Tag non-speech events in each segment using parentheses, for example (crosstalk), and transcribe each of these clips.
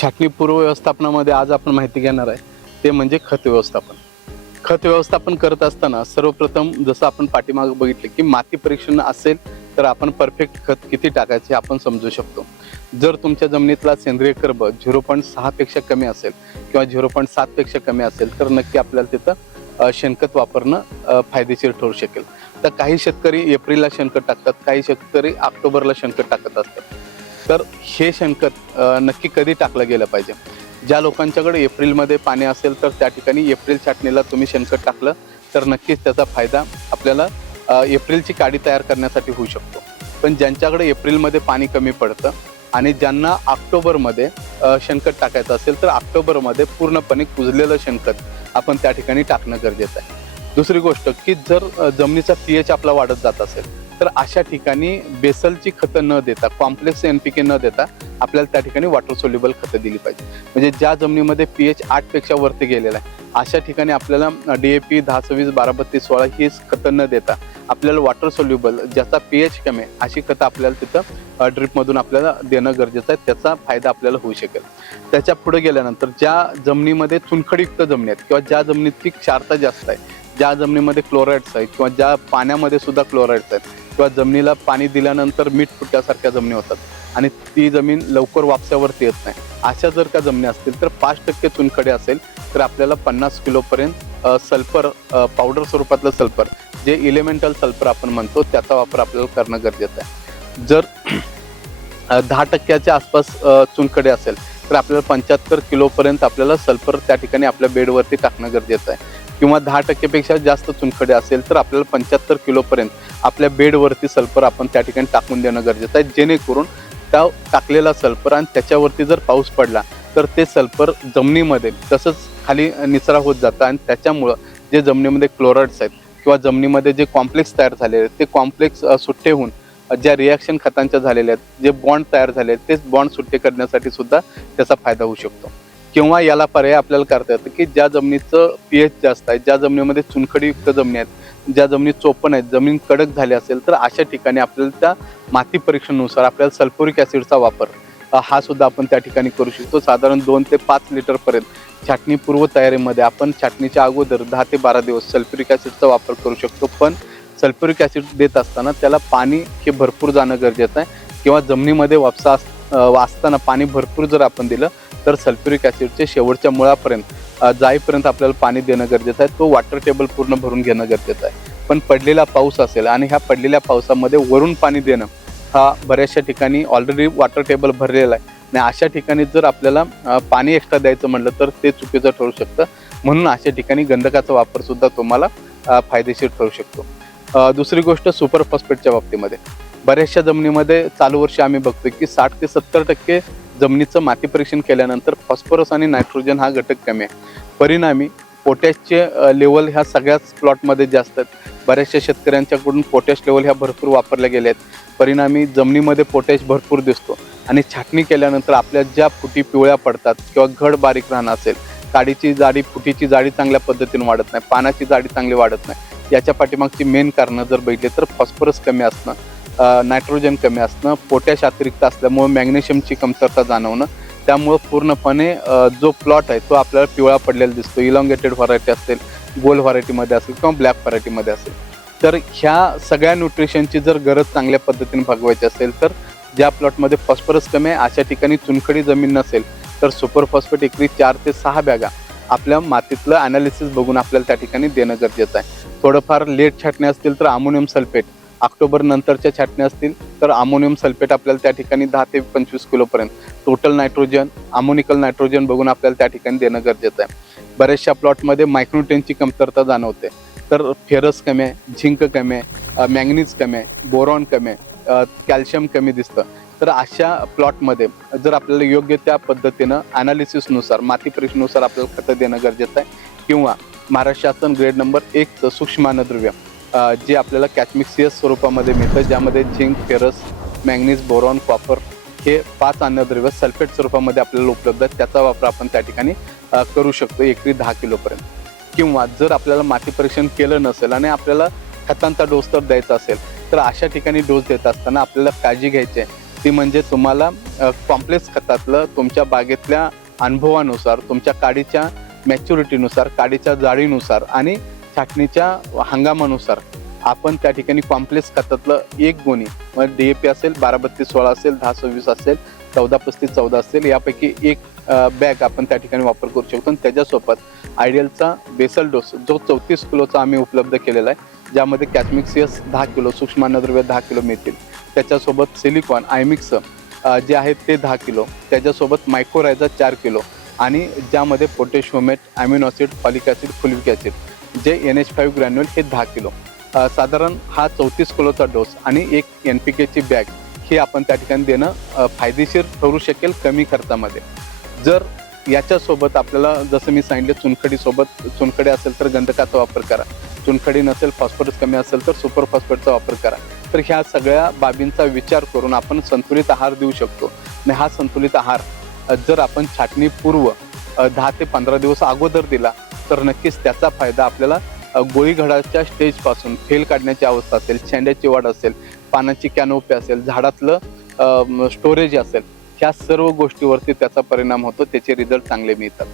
छाटणी पूर्व व्यवस्थापनामध्ये आज आपण माहिती घेणार आहे ते म्हणजे खत व्यवस्थापन. खत व्यवस्थापन करत असताना सर्वप्रथम जसं आपण पाठीमागे बघितलं की माती परीक्षण असेल तर आपण परफेक्ट खत किती टाकायचे आपण समजू शकतो. जर तुमच्या जमिनीतला सेंद्रिय कर्ब झिरो पॉईंट सहापेक्षा कमी असेल किंवा झिरो पॉईंट सातपेक्षा कमी असेल तर नक्की आपल्याला तिथं शेणखत वापरणं फायदेशीर ठरू शकेल. तर काही शेतकरी एप्रिलला शेणखत टाकतात काही शेतकरी ऑक्टोबरला शेणखत टाकत असतात. तर हे शेणखत नक्की कधी टाकलं गेलं पाहिजे? ज्या लोकांच्याकडे एप्रिलमध्ये पाणी असेल तर त्या ठिकाणी एप्रिल छाटणीला तुम्ही शेणखत टाकलं तर नक्कीच त्याचा फायदा आपल्याला एप्रिलची काडी तयार करण्यासाठी होऊ शकतो. पण ज्यांच्याकडे एप्रिलमध्ये पाणी कमी पडतं आणि ज्यांना ऑक्टोबरमध्ये शेणखत टाकायचं असेल तर ऑक्टोबरमध्ये पूर्णपणे कुजलेलं शेणखत आपण त्या ठिकाणी टाकणं गरजेचं आहे. दुसरी गोष्ट की जर जमिनीचा पी एच आपला वाढत जात असेल तर अशा ठिकाणी बेसलची खतं न देता कॉम्प्लेक्स एन पी के न देता आपल्याला त्या ठिकाणी वॉटर सोल्युबल खतं दिली पाहिजे. म्हणजे ज्या जमिनीमध्ये पी एच आठपेक्षा वरती गेलेला आहे अशा ठिकाणी आपल्याला डी ए पी दहा सव्वीस बारा बत्तीस सोळा ही खतं न देता आपल्याला वॉटर सोल्युबल ज्याचा पी एच कमी आहे अशी खतं आपल्याला तिथं ड्रिपमधून आपल्याला देणं गरजेचं आहे त्याचा फायदा आपल्याला होऊ शकेल. त्याच्या पुढे गेल्यानंतर ज्या जमिनीमध्ये चुनखडयुक्त जमिनी आहेत किंवा ज्या जमिनीची क्षारता जास्त आहे ज्या जमिनीमध्ये क्लोराईड्स आहेत किंवा ज्या पाण्यामध्ये सुद्धा क्लोराईड्स आहेत किंवा जमिनीला पाणी दिल्यानंतर मीठ फुटल्यासारख्या जमिनी होतात. आणि ती जमीन लवकर वापसावरती येत नाही. अशा जर का जमिनी असतील तर पाच टक्के चुनखडे असेल तर आपल्याला पन्नास किलोपर्यंत सल्फर पावडर स्वरूपातलं सल्फर जे इलेमेंटल सल्फर आपण म्हणतो त्याचा वापर आपल्याला करणं गरजेचं आहे. जर दहा टक्क्याच्या आसपास चुनखडे असेल तर आपल्याला पंच्याहत्तर किलोपर्यंत आपल्याला सल्फर त्या ठिकाणी आपल्या बेडवरती टाकणं गरजेचं आहे. किंवा दहा टक्केपेक्षा जास्त चुनखडे असेल तर आपल्याला पंच्याहत्तर किलोपर्यंत आपल्या बेडवरती सल्फर आपण त्या ठिकाणी टाकून देणं गरजेचं आहे. जेणेकरून त्या टाकलेला सल्फर आणि त्याच्यावरती जर पाऊस पडला तर ते सल्फर जमिनीमध्ये तसंच खाली निचरा होत जातं आणि त्याच्यामुळं जे जमिनीमध्ये क्लोराइड्स आहेत किंवा जमिनीमध्ये जे कॉम्प्लेक्स तयार झालेले आहेत ते कॉम्प्लेक्स सुट्टे होऊन ज्या रिॲक्शन खतांच्या झालेल्या आहेत जे बॉन्ड तयार झाले आहेत तेच बॉन्ड सुट्टे करण्यासाठी सुद्धा त्याचा फायदा होऊ शकतो. किंवा याला पर्याय आपल्याला करता येतं की ज्या जमिनीचं पी एच जास्त आहे ज्या जमिनीमध्ये चुनखडीयुक्त जमिनी आहेत ज्या जमिनी चोपण आहेत जमीन कडक झाली असेल तर अशा ठिकाणी आपल्याला त्या माती परीक्षणानुसार आपल्याला सल्फ्युरिक ॲसिडचा वापर हा सुद्धा आपण त्या ठिकाणी करू शकतो. साधारण दोन ते पाच लिटरपर्यंत छाटणी पूर्व तयारीमध्ये आपण छाटणीच्या अगोदर दहा ते बारा दिवस सल्फ्युरिक ॲसिडचा वापर करू शकतो. पण सल्फ्युरिक ॲसिड देत असताना त्याला पाणी हे भरपूर जाणं गरजेचं आहे किंवा जमिनीमध्ये वापसा अस- वाचताना पाणी भरपूर जर आपण दिलं तर सल्फ्युरिक ॲसिडचे शेवटच्या मुळापर्यंत जाईपर्यंत आपल्याला पाणी देणं गरजेचं आहे. तो वॉटर टेबल पूर्ण भरून घेणं गरजेचं आहे. पण पडलेला पाऊस असेल आणि ह्या पडलेल्या पावसामध्ये वरून पाणी देणं हा बऱ्याचशा ठिकाणी ऑलरेडी वॉटर टेबल भरलेला आहे. आणि अशा ठिकाणी जर आपल्याला पाणी एक्स्ट्रा द्यायचं म्हटलं तर ते चुकीचं ठरू शकतं. म्हणून अशा ठिकाणी गंधकाचा वापरसुद्धा तुम्हाला फायदेशीर ठरू शकतो. दुसरी गोष्ट सुपर फॉस्फेटच्या बाबतीमध्ये. बऱ्याचशा जमिनीमध्ये चालू वर्षी आम्ही बघतो की साठ ते सत्तर टक्के जमिनीचं माती परीक्षण केल्यानंतर फॉस्फरस आणि नायट्रोजन हा घटक कमी आहे. परिणामी पोटॅशचे लेवल ह्या सगळ्याच प्लॉटमध्ये जास्त आहेत. बऱ्याचशा शेतकऱ्यांच्याकडून पोटॅश लेवल ह्या भरपूर वापरल्या गेल्या आहेत. परिणामी जमिनीमध्ये पोटॅश भरपूर दिसतो. आणि छाटणी केल्यानंतर आपल्या ज्या फुटी पिवळ्या पडतात किंवा घड बारीक राहणं असेल काडीची जाडी फुटीची जाडी चांगल्या पद्धतीने वाढत नाही पानाची जाडी चांगली वाढत नाही. याच्या पाठीमागची मेन कारणं जर बघितली तर फॉस्फरस कमी असणं नायट्रोजन कमी असणं पोटॅश अतिरिक्त असल्यामुळे मॅग्नेशियमची कमतरता जाणवणं त्यामुळं पूर्णपणे जो प्लॉट आहे तो आपल्याला पिवळा पडलेला दिसतो. इलॉंगेटेड व्हरायटी असेल गोल व्हरायटीमध्ये असेल किंवा ब्लॅक व्हरायटीमध्ये असेल. तर ह्या सगळ्या न्यूट्रिशनची जर गरज चांगल्या पद्धतीने भागवायची असेल तर ज्या प्लॉटमध्ये फॉस्फरस कमी आहे अशा ठिकाणी चुनखडी जमीन नसेल तर सुपर फॉस्फेट एकरी चार ते सहा बॅगा आपल्या मातीतलं अनालिसिस बघून आपल्याला त्या ठिकाणी देणं गरजेचं आहे. थोडंफार लेट छाटणे असतील तर अमोनियम सल्फेट ऑक्टोबर नंतरच्या छाटण्या असतील तर अमोनियम सल्फेट आपल्याला त्या ठिकाणी दहा ते पंचवीस किलोपर्यंत टोटल नायट्रोजन अमोनिकल नायट्रोजन बघून आपल्याला त्या ठिकाणी देणं गरजेचं आहे. बऱ्याचशा प्लॉटमध्ये मायक्रोटेनची कमतरता जाणवते. तर फेरस कमी आहे झिंक कमी आहे मॅंगनीज कमी आहे बोरॉन कमी आहे कॅल्शियम कमी दिसतं. तर अशा प्लॉटमध्ये जर आपल्याला योग्य त्या पद्धतीनं अनालिसिसनुसार माती परीक्षेनुसार आपल्याला खतं देणं गरजेचं आहे. किंवा महाराष्ट्र शासन ग्रेड नंबर एकचं सूक्ष्म अन्नद्रव्य जे आपल्याला कॅचमिक्सियस स्वरूपामध्ये मिळतं ज्यामध्ये zinc ferrous manganese boron copper हे पाच अन्नद्रव्य सल्फेट स्वरूपामध्ये आपल्याला उपलब्ध आहेत. त्याचा वापर आपण त्या ठिकाणी करू शकतो एकरी दहा किलोपर्यंत. किंवा जर आपल्याला माती परीक्षण केलं नसेल आणि आपल्याला खतांचा डोस तर द्यायचा असेल तर अशा ठिकाणी डोस देत असताना आपल्याला काळजी घ्यायची आहे. ती म्हणजे तुम्हाला कॉम्प्लेक्स खतातलं तुमच्या बागेतल्या अनुभवानुसार तुमच्या काडीच्या मॅच्युरिटीनुसार काडीच्या जाळीनुसार आणि छाटणीच्या हंगामानुसार आपण त्या ठिकाणी कॉम्प्लेक्स खतातलं एक गोणी डी ए पी असेल बारा बत्तीस सोळा असेल दहा सव्वीस असेल चौदा पस्तीस चौदा असेल यापैकी एक बॅग आपण त्या ठिकाणी वापर करू शकतो. आणि त्याच्यासोबत आयडियलचा बेसल डोस जो चौतीस किलोचा आम्ही उपलब्ध केलेला आहे ज्यामध्ये कॅचमिक्सियस दहा किलो सूक्ष्म अन्नद्रव्य दहा किलो मिळतील. त्याच्यासोबत सिलिकॉन आयमिक्स जे आहेत ते दहा किलो त्याच्यासोबत मायक्रोरायझा चार किलो आणि ज्यामध्ये पोटॅशियोमेट amino acid folic acid fulvic acid जे एन एच फाईव्ह ग्रॅन्युअल हे दहा किलो. साधारण हा चौतीस किलोचा डोस आणि एक एन पी केची बॅग हे आपण त्या ठिकाणी देणं फायदेशीर ठरू शकेल कमी खर्चामध्ये. जर याच्यासोबत आपल्याला जसं मी सांगितलं चुनखडीसोबत चुनखडी असेल तर गंधकाचा वापर करा. चुनखडी नसेल फॉस्फरस कमी असेल तर सुपर फॉस्फेटचा वापर करा. तर ह्या सगळ्या बाबींचा विचार करून आपण संतुलित आहार देऊ शकतो. आणि हा संतुलित आहार जर आपण छाटणीपूर्व दहा ते पंधरा दिवस अगोदर दिला तर नक्कीच त्याचा फायदा आपल्याला गोळीघडाच्या स्टेजपासून फेल काढण्याची अवस्था असेल शेंड्याची वाढ असेल पानाची कॅनोपी असेल झाडातलं स्टोरेज असेल ह्या सर्व गोष्टीवरती त्याचा परिणाम होतो त्याचे रिझल्ट चांगले मिळतात.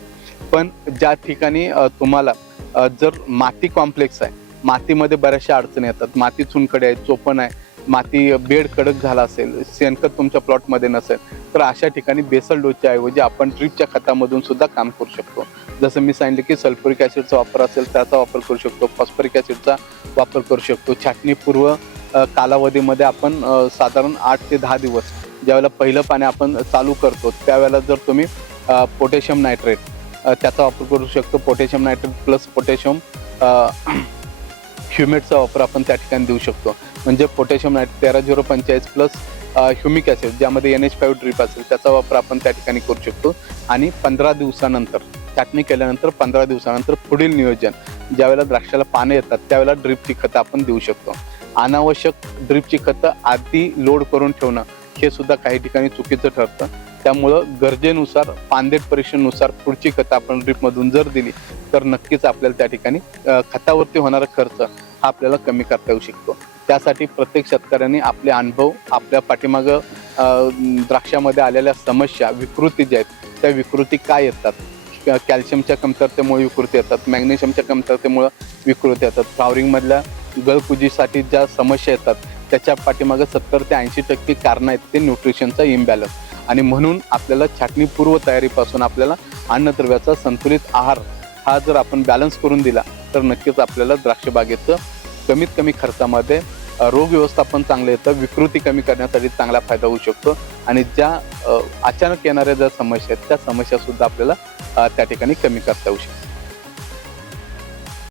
पण ज्या ठिकाणी तुम्हाला जर माती कॉम्प्लेक्स आहे मातीमध्ये बऱ्याचशा अडचणी येतात माती चुनकडे आहे चोपण आहे माती बेड कडक झाला असेल शेणखत तुमच्या प्लॉटमध्ये नसेल तर अशा ठिकाणी बेसल डोसच्या ऐवजी आपण ट्रीपच्या खतामधून सुद्धा काम करू शकतो. जसं मी सांगितलं की सल्फरिक ॲसिडचा वापर असेल त्याचा वापर करू शकतो. फॉस्फरिक ॲसिडचा वापर करू शकतो. छाटणीपूर्व कालावधीमध्ये आपण साधारण आठ ते दहा दिवस ज्यावेळेला पहिलं पाणी आपण चालू करतो त्यावेळेला जर तुम्ही पोटॅशियम नायट्रेट त्याचा वापर करू शकतो. पोटॅशियम नायट्रेट प्लस पोटॅशियम (clears throat) ह्युमेटचा वापर आपण त्या ठिकाणी देऊ शकतो. म्हणजे पोटॅशियम नायट्रेट तेरा झिरो पंचेचाळीस प्लस ह्युमिक ॲसिड ज्यामध्ये एन एच फाईव्ह ड्रीप असेल त्याचा वापर आपण त्या ठिकाणी करू शकतो. आणि पंधरा दिवसानंतर छाटणी केल्यानंतर पंधरा दिवसानंतर पुढील नियोजन ज्यावेळेला द्राक्षाला पानं येतात त्यावेळेला ड्रीपची खतं आपण देऊ शकतो. अनावश्यक ड्रीपची खतं आधी लोड करून ठेवणं हे सुद्धा काही ठिकाणी चुकीचं ठरतं. त्यामुळं गरजेनुसार पानदेट परीक्षेनुसार पुढची खतं आपण ड्रीपमधून जर दिली तर नक्कीच आपल्याला त्या ठिकाणी खतावरती होणारा खर्च हा आपल्याला कमी करता येऊ शकतो. त्यासाठी प्रत्येक शेतकऱ्यांनी आपले अनुभव आपल्या पाठीमागं द्राक्षामध्ये आलेल्या समस्या विकृती ज्या आहेत त्या विकृती काय येतात? कॅल्शियमच्या कमतरतेमुळे विकृती येतात मॅग्नेशियमच्या कमतरतेमुळे विकृती येतात फ्लावरिंगमधल्या गळकुजीसाठी ज्या समस्या येतात त्याच्या पाठीमागं सत्तर ते ऐंशी टक्के कारणं आहेत ते न्यूट्रिशनचा इम्बॅलन्स. आणि म्हणून आपल्याला छाटणी तयारीपासून आपल्याला अन्नद्रव्याचा संतुलित आहार हा जर आपण बॅलन्स करून दिला तर नक्कीच आपल्याला द्राक्षबागेचं कमीत कमी खर्चामध्ये रोग व्यवस्थापन चांगलं येतं विकृती कमी करण्यासाठी चांगला फायदा होऊ शकतो आणि ज्या अचानक येणाऱ्या ज्या समस्या आहेत त्या समस्यासुद्धा आपल्याला त्या ठिकाणी कमी करता येऊ शकतात.